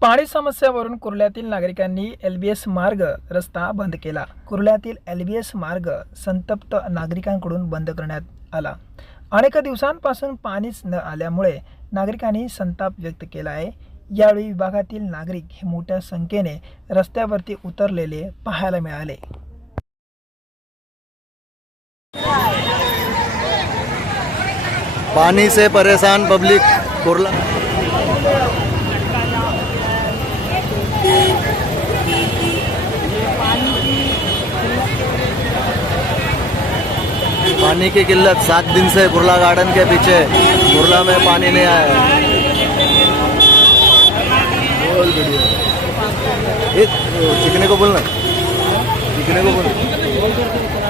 पाणी समस्यावरून कुर्ल्यातील नागरिकांनी एल बी एस मार्ग रस्ता बंद केला. कुर्ल्यातील एल बी एस मार्ग संतप्त नागरिकांकडून बंद करण्यात आला. अनेक दिवसांपासून पाणीच न आल्यामुळे नागरिकांनी संताप व्यक्त केला आहे. यावेळी विभागातील नागरिक हे मोठ्या संख्येने रस्त्यावरती उतरलेले पाहायला मिळाले. पाणी से परेशान पब्लिक कुर्ला पानी की किल्लत, सात दिन से बुरला गार्डन के पीछे बुरला में पानी नहीं आया। बोल। चिकने को बोलना चिकने को बोलना